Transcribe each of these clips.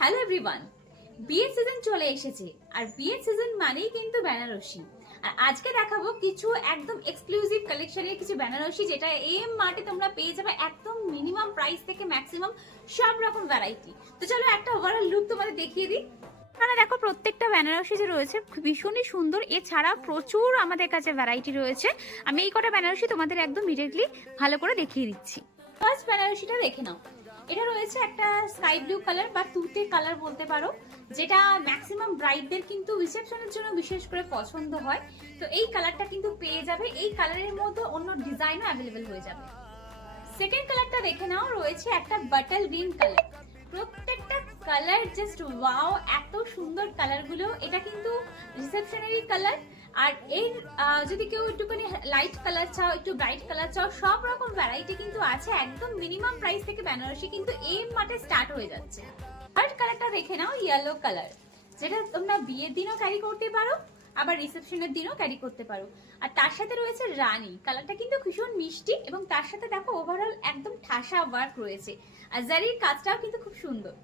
Hello everyone, বিয়ের season চলে এসেছে আর বিয়ের সিজন মানেই কিন্তু বেনারসি। আর আজকে দেখাবো কিছু একদম এক্সক্লুসিভ কালেকশনের কিছু বেনারসি, যেটা এম মার্টে তোমরা পেয়ে যাবে একদম মিনিমাম প্রাইস থেকে ম্যাক্সিমাম সব রকম ভ্যারাইটি। তো চলো একটা ওভারঅল লুক তোমাদের দেখিয়ে দিই। মানে দেখো, প্রত্যেকটা বেনারসি যে রয়েছে ভীষণই সুন্দর। এছাড়া প্রচুর আমাদের কাছে ভ্যারাইটি রয়েছে। আমি এই কটা বেনারসি তোমাদের একদম ডিরেক্টলি ভালো করে দেখিয়ে দিচ্ছি। ফার্স্ট বেনারসিটা দেখে নাও। এটা রয়েছে একটা স্কাই ব্লু কালার বা তুতে কালার বলতে পারো, যেটা ম্যাক্সিমাম ব্রাইডদের কিন্তু রিসেপশনের জন্য বিশেষ করে পছন্দ হয়। তো এই কালারটা কিন্তু পেয়ে যাবে। এই কালারের মধ্যে অন্য ডিজাইনও অ্যাভেলেবেল হয়ে যাবে। সেকেন্ড কালারটা দেখে নাও, রয়েছে একটা বাটল গ্রিন কালার। প্রত্যেকটা কালার জাস্ট ওয়াও, এত সুন্দর কালারগুলো। এটা কিন্তু রিসেপশনারি কালার। আর এর যদি কেউ একটুখানি লাইট কালার চাও, একটু ব্রাইট কালার চাও, সব রকম ভ্যারাইটি কিন্তু আছে। একদম মিনিমাম প্রাইস থেকে বেনারসি কিন্তু এম মার্টে স্টার্ট হয়ে যাচ্ছে। থার্ড কালারটা দেখে নাও, ইয়েলো কালার, যেটা তোমরা বিয়ের দিনও ক্যারি করতে পারো, আবার রিসেপশনের দিনও ক্যারি করতে পারো। আর তার সাথে রয়েছে রানী কালারটা, কিন্তু ভীষণ মিষ্টি এবং তার সাথে দেখো ওভারঅল একদম ঠাসা ওয়ার্ক রয়েছে। আর জারির কাজটাও কিন্তু খুব সুন্দর।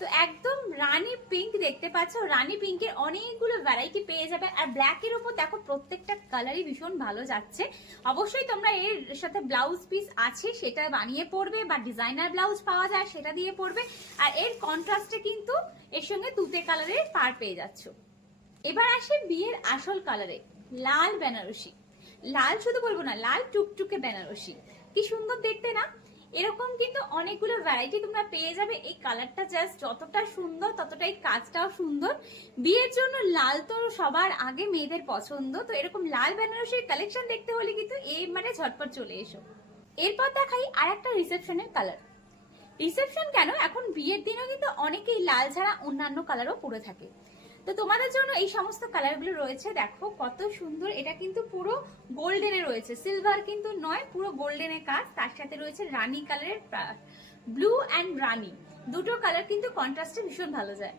তো একদম রানী পিঙ্ক দেখতে পাচ্ছ, রানী পিঙ্কের অনেকগুলো ভ্যারাইটি পেয়ে যাবে। আর ব্ল্যাক এর উপর দেখো প্রত্যেকটা কালারই ভীষণ ভালো যাচ্ছে। অবশ্যই তোমরা এর সাথে ব্লাউজ পিস আছে সেটা বানিয়ে পরবে, বা ডিজাইনার ব্লাউজ পাওয়া যায় সেটা দিয়ে পরবে। আর এর কন্ট্রাস্টে কিন্তু এর সঙ্গে তুতে কালারের পার পেয়ে যাচ্ছ। এবার আসে বিয়ের আসল কালারে, লাল বেনারসি। লাল শুধু বলবো না, লাল টুকটুকে বেনারসি। কি সুন্দর দেখতে না? এরকম কিন্তু অনেকগুলো ভ্যারাইটি তোমরা পেয়ে যাবে। এই কালারটা জাস্ট যতটা সুন্দর ততটাই কাজটাও সুন্দর। বিয়ের জন্য লাল তো সবার আগে মেয়েদের পছন্দ। তো এরকম লাল বেনারসির কালেকশন দেখতে হলে কিন্তু এই মানে ঝটপট চলে এসো। এরপর দেখাই আর একটা রিসেপশনের কালার। রিসেপশন কেন, এখন বিয়ের দিনও কিন্তু অনেকেই লাল ছাড়া অন্যান্য কালারও পরে থাকে। তো তোমাদের জন্য এই সমস্ত কালারগুলো রয়েছে। দেখো কত সুন্দর, এটা কিন্তু পুরো গোল্ডেনে রয়েছে, সিলভার কিন্তু নয়, পুরো গোল্ডেনে কাজ। তার সাথে রয়েছে রানী কালারের, ব্লু অ্যান্ড রানী দুটো কালার কিন্তু কন্ট্রাস্টে ভীষণ ভালো যায়।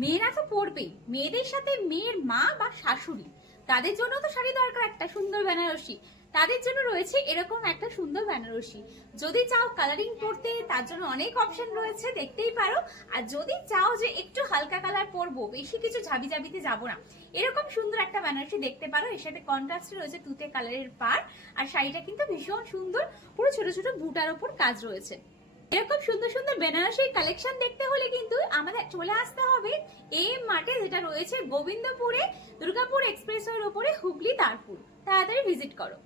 মেয়েরা তো পরবেই, মেয়েদের সাথে মেয়ের মা বা শাশুড়ি, তাদের জন্য তো শাড়ি দরকার একটা সুন্দর বেনারসি। তাদের জন্য রয়েছে এরকম একটা সুন্দর বেনারসি। যদি চাও কালারিং করতে, তার জন্য অনেক অপশন রয়েছে, দেখতেই পারো। আর যদি চাও যে একটু হালকা কালার পরবো, বেশি কিছু ঝাবি ঝাবিতে যাবো না, এরকম সুন্দর একটা বেনারসি দেখতে পারো। এর সাথে কন্ট্রাস্টে রয়েছে তুতে কালারের পাড়। আর শাড়িটা কিন্তু ভীষণ সুন্দর, পুরো ছোট ছোট বুটার উপর কাজ রয়েছে। এরকম সুন্দর সুন্দর বেনারসির কালেকশন দেখতে হলে কিন্তু আমাদের চলে আসতে হবে এম মার্টে, যেটা রয়েছে গোবিন্দপুরে, দুর্গাপুর এক্সপ্রেসওয়ের উপরে, হুগলি তারপুর। তাড়াতাড়ি ভিজিট করো।